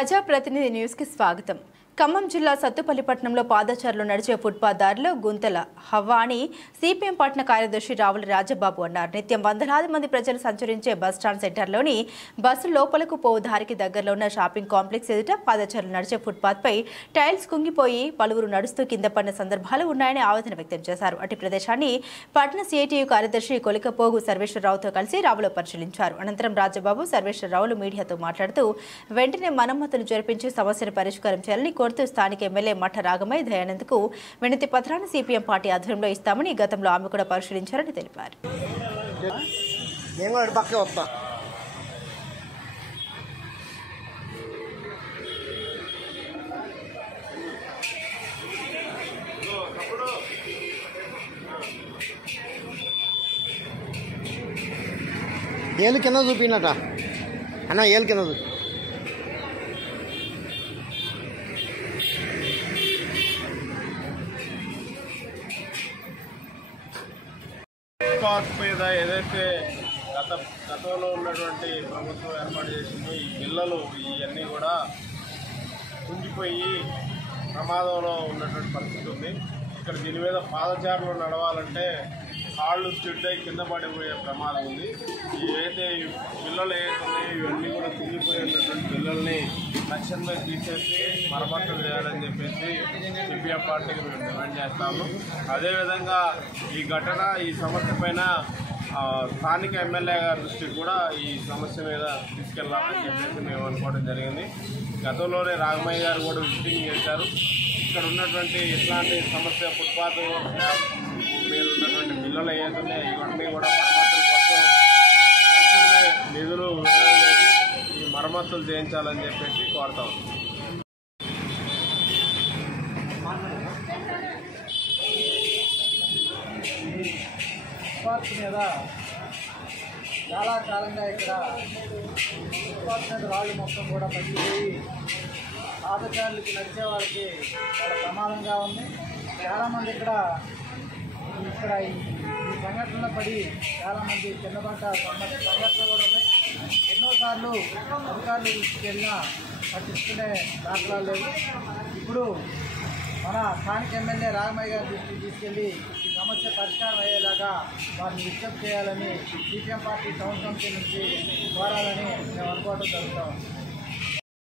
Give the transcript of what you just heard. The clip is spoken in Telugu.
ప్రజాప్రతినిధి న్యూస్ కి స్వాగతం. ఖమ్మం జిల్లా సత్తుపల్లి పట్టణంలో పాదచారులు నడిచే ఫుట్పాత్ దారిలో గుంతల హవ్వాని సిపిఎం పట్టణ కార్యదర్శి రావుల రాజబాబు అన్నారు. నిత్యం వందలాది మంది ప్రజలు సంచరించే బస్టాండ్ సెంటర్లోని బస్సు లోపలకు పోవు దారికి దగ్గరలో ఉన్న షాపింగ్ కాంప్లెక్స్ ఎదుట పాదచారులు నడిచే ఫుట్పాత్ పై టైల్స్ కుంగిపోయి పలువురు నడుస్తూ కింద పడిన సందర్భాలు ఉన్నాయని ఆవేదన వ్యక్తం చేశారు. అటు ప్రదేశాన్ని పట్టణ సిఐటియు కార్యదర్శి కొలికపోగు సర్వేశ్వరరావుతో కలిసి రావులు పరిశీలించారు. అనంతరం రాజబాబు సర్వేశ్వరరావులు మీడియాతో మాట్లాడుతూ వెంటనే మరమ్మతులు జరిపించి సమస్యను పరిష్కారం చేయాలని కోరుతూ స్థానిక ఎమ్మెల్యే మఠ రాగమయ్య దయానంద్కు వినతి పత్రాన్ని సిపిఎం పార్టీ ఆధ్వర్యంలో ఇస్తామని గతంలో ఆమె కూడా పరిశీలించారని తెలిపారు. ఏళ్ళు కింద చూపినట అన్న, ఏళ్ళు కింద చూపి. ఫుట్పాత్ మీద ఏదైతే గతంలో ఉన్నటువంటి ప్రభుత్వం ఏర్పాటు చేసిందో ఈ పిల్లలు ఇవన్నీ కూడా కుంగిపోయి ప్రమాదంలో ఉన్నటువంటి పరిస్థితి ఉంది. ఇక్కడ దీని మీద పాదచారులు నడవాలంటే కాళ్ళు స్టిడ్డై కింద పడిపోయే ప్రమాదం ఉంది. ఏదైతే పిల్లలు ఏదైతే ఉన్నాయో ఇవన్నీ కూడా కుంగిపోయి ఉన్నటువంటి పిల్లల్ని తక్షణమే తీసేసి మరమ్మతులు చేయాలని చెప్పేసి సిపిఎం పార్టీకి మేము డిమాండ్ చేస్తాము. అదేవిధంగా ఈ ఘటన ఈ సమస్య పైన స్థానిక ఎమ్మెల్యే గారి దృష్టికి కూడా ఈ సమస్య మీద తీసుకెళ్లాలని చెప్పేసి మేము అనుకోవడం జరిగింది. గతంలోనే రాగమయ్య గారు కూడా విజిటింగ్ చేశారు. ఇక్కడ ఉన్నటువంటి ఇట్లాంటి సమస్య ఫుట్పాత్ మీద ఉన్నటువంటి పిల్లలు ఏదైతే ఇవన్నీ కూడా మరమ్మతుల కోసం తక్షణమే నిధులు ఈ మరమ్మతులు చేయించాలని చెప్పేసి కోరుతాం. ఫుట్పాత్ మీద చాలా కాలంగా ఇక్కడ ఫుట్పాత్ మీద రాళ్ళు మొత్తం కూడా పడిపోయి పాదచారులకి నడిచే వాళ్ళకి చాలా ప్రమాదంగా ఉంది. చాలామంది ఇక్కడ ఈ సంఘటనలో పడి చాలామంది కింద పడ్డ సంఘటనలు కూడా ఉన్నాయి. ఎన్నోసార్లు అధికారులు దృష్టికి వెళ్ళినా పట్టించుకునే దాఖలాలు లేవు. ఇప్పుడు మన స్థానిక ఎమ్మెల్యే రాగమయ్య గారి దృష్టికి తీసుకెళ్లి ఈ సమస్య పరిష్కారం అయ్యేలాగా వారిని విజ్ఞప్తి చేయాలని సిపిఎం పార్టీ టౌన్ కమిటీ నుంచి కోరాలని మేము అనుకోవడం జరుగుతాం.